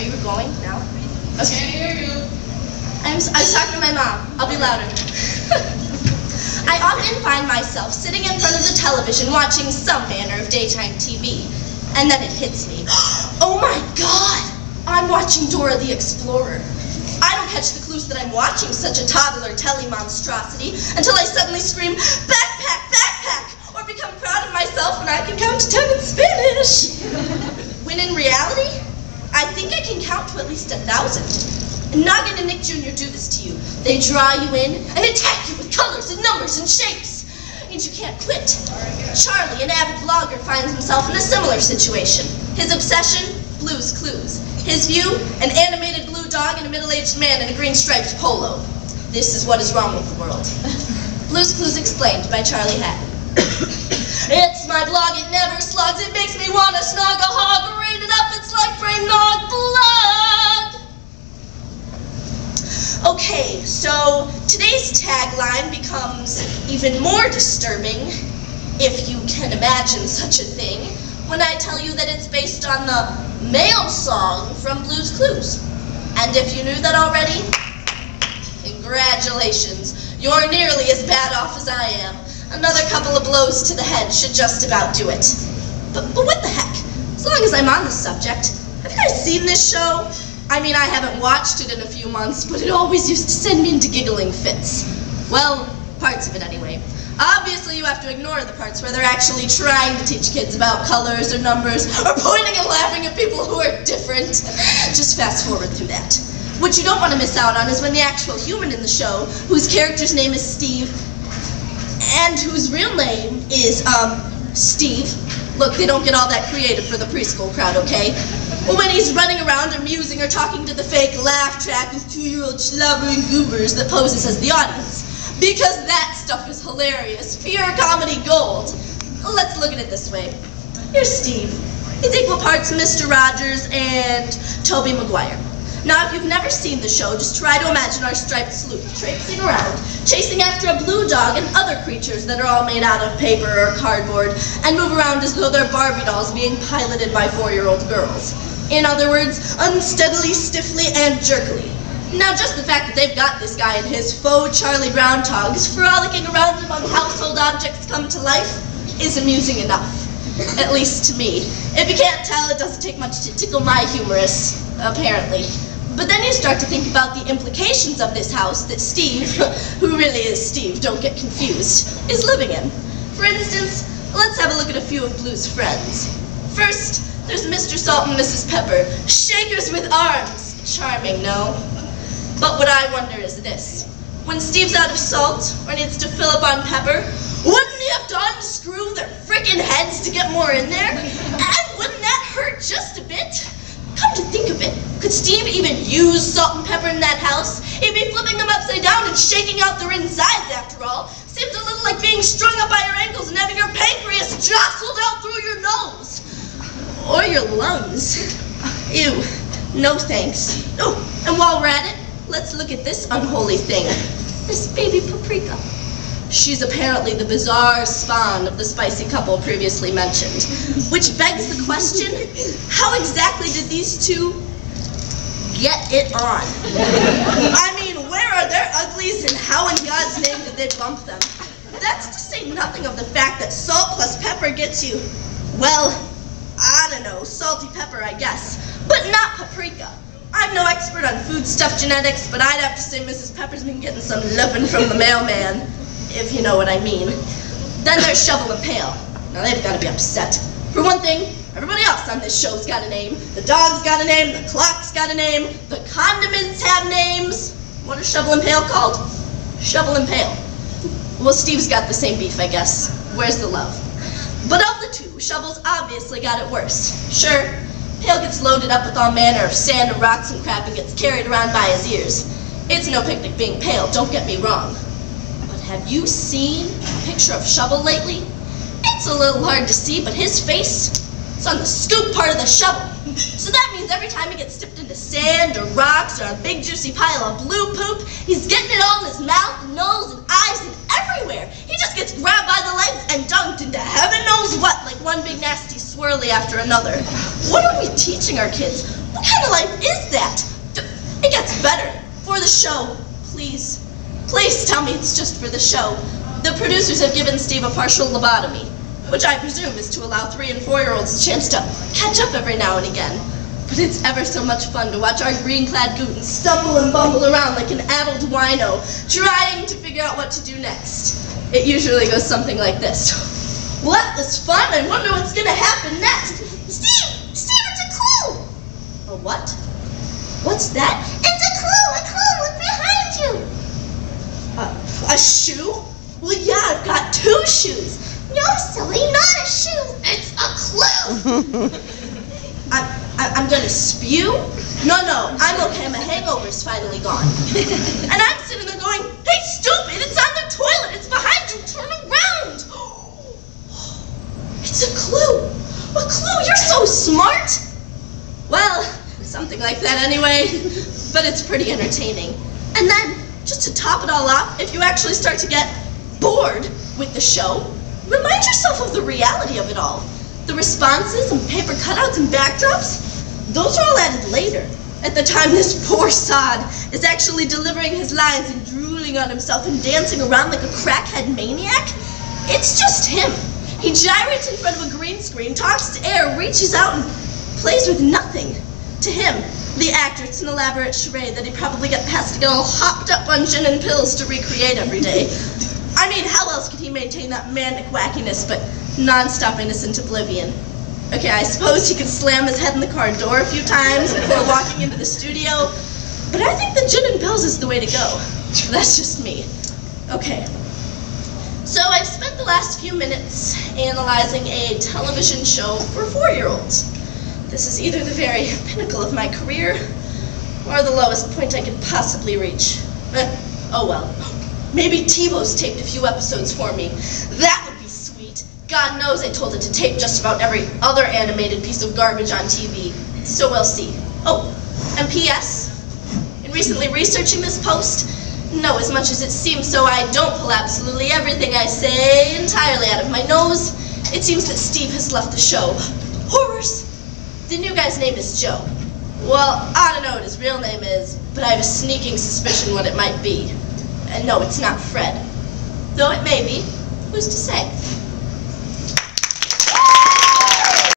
you going now? Okay. Can't hear you. I was talking to my mom. I'll be louder. I often find myself sitting in front of the television watching some manner of daytime TV. And then it hits me. Oh my God! I'm watching Dora the Explorer. I don't catch the clues that I'm watching such a toddler telly monstrosity until I suddenly scream, "Backpack, backpack!" or become proud of myself when I can count to 10 in Spanish. When in reality, I think I can count to at least 1,000. Noggin and Nick Jr. do this to you. They draw you in and attack you with colors and numbers and shapes. And you can't quit. Charlie, an avid vlogger, finds himself in a similar situation. His obsession? Blue's Clues. His view? An animated blue dog and a middle-aged man in a green striped polo. This is what is wrong with the world. Blue's Clues explained by Charlie Hatton. It's my blog, it never slugs, it makes me want to snog a hog, read it up, it's like brain nog blood. Okay, so today's tagline becomes even more disturbing, if you can imagine such a thing, when I tell you that it's based on the male song from Blue's Clues. And if you knew that already, congratulations, you're nearly as bad off as I am. Another couple of blows to the head should just about do it. But what the heck? As long as I'm on the subject, have you guys seen this show? I mean, I haven't watched it in a few months, but it always used to send me into giggling fits. Well, parts of it anyway. Obviously, you have to ignore the parts where they're actually trying to teach kids about colors or numbers, or pointing and laughing at people who are different. Just fast forward through that. What you don't want to miss out on is when the actual human in the show, whose character's name is Steve, and whose real name is, Steve. Look, they don't get all that creative for the preschool crowd, okay? Well, when he's running around amusing or talking to the fake laugh track with 2-year-old slobbering goobers that poses as the audience. Because that stuff is hilarious. Pure comedy gold. Let's look at it this way. Here's Steve. He's equal parts Mr. Rogers and Tobey Maguire. Now, if you've never seen the show, just try to imagine our striped sleuth traipsing around, chasing after a blue dog and other creatures that are all made out of paper or cardboard, and move around as though they're Barbie dolls being piloted by 4-year-old girls. In other words, unsteadily, stiffly, and jerkily. Now, just the fact that they've got this guy in his faux Charlie Brown togs frolicking around among household objects come to life is amusing enough. At least to me. If you can't tell, it doesn't take much to tickle my humorous, apparently. But then you start to think about the implications of this house that Steve, who really is Steve, don't get confused, is living in. For instance, let's have a look at a few of Blue's friends. First, there's Mr. Salt and Mrs. Pepper, shakers with arms. Charming, no? But what I wonder is this. When Steve's out of salt, or needs to fill up on pepper, wouldn't he have to unscrew their frickin' heads to get more in there? And wouldn't that hurt just a bit? Come to think of it, could Steve even use salt and pepper in that house? He'd be flipping them upside down and shaking out their insides after all. Seems a little like being strung up by your ankles and having your pancreas jostled out through your nose. Or your lungs. Ew, no thanks. Oh, and while we're at it, let's look at this unholy thing. This baby paprika. She's apparently the bizarre spawn of the spicy couple previously mentioned. Which begs the question, how exactly did these two get it on? I mean, where are their uglies and how in God's name did they bump them? That's to say nothing of the fact that salt plus pepper gets you, well, I don't know, salty pepper, I guess, but not paprika. I'm no expert on foodstuff genetics, but I'd have to say Mrs. Pepper's been getting some lovin' from the mailman, if you know what I mean. Then there's Shovel and Pail. Now they've got to be upset. For one thing, everybody else on this show's got a name. The dog's got a name, the clock's got a name, the condiments have names. What are Shovel and Pail called? Shovel and Pail. Well, Steve's got the same beef, I guess. Where's the love? But of the two, Shovel's obviously got it worse. Sure, Pail gets loaded up with all manner of sand and rocks and crap and gets carried around by his ears. It's no picnic being Pail, don't get me wrong. But have you seen a picture of Shovel lately? It's a little hard to see, but his face, it's on the scoop part of the shovel. So that means every time he gets dipped into sand or rocks or a big juicy pile of blue poop, he's getting it all in his mouth and nose and eyes and everywhere. He just gets grabbed by the legs and dunked into heaven knows what, like one big nasty swirly after another. What are we teaching our kids? What kind of life is that? It gets better. For the show. Please. Please tell me it's just for the show. The producers have given Steve a partial lobotomy, which I presume is to allow 3- and 4-year-olds a chance to catch up every now and again. But it's ever so much fun to watch our green-clad goons stumble and bumble around like an addled wino, trying to figure out what to do next. It usually goes something like this. Well, that was fun. I wonder what's going to happen next. Steve! Steve, it's a clue! A what? What's that? It's a clue! A clue! Look behind you! A shoe? Well, yeah, I've got 2 shoes. No, silly, not a shoe. It's a clue. I'm gonna spew? No, I'm okay. My hangover's finally gone. And I'm sitting there going, hey, stupid, it's on the toilet. It's behind you. Turn around. It's a clue. A clue? You're so smart. Well, something like that anyway. But it's pretty entertaining. And then, just to top it all off, if you actually start to get bored with the show, remind yourself of the reality of it all. The responses and paper cutouts and backdrops, those are all added later. At the time this poor sod is actually delivering his lines and drooling on himself and dancing around like a crackhead maniac, it's just him. He gyrates in front of a green screen, talks to air, reaches out and plays with nothing. To him, the actor, it's an elaborate charade that he probably has to get all hopped up on gin and pills to recreate every day. I mean, how else could he maintain that manic wackiness but non-stop innocent oblivion? Okay, I suppose he could slam his head in the car door a few times before walking into the studio, but I think the gin and pills is the way to go. That's just me. Okay. So I've spent the last few minutes analyzing a television show for 4-year-olds. This is either the very pinnacle of my career or the lowest point I could possibly reach. Oh well. Maybe TiVo's taped a few episodes for me. That would be sweet. God knows I told it to tape just about every other animated piece of garbage on TV. So we'll see. Oh, and P.S. In recently researching this post, know as much as it seems so I don't pull absolutely everything I say entirely out of my nose, it seems that Steve has left the show. Horrors! The new guy's name is Joe. Well, I don't know what his real name is, but I have a sneaking suspicion what it might be. And no, it's not Fred. Though it may be. Who's to say?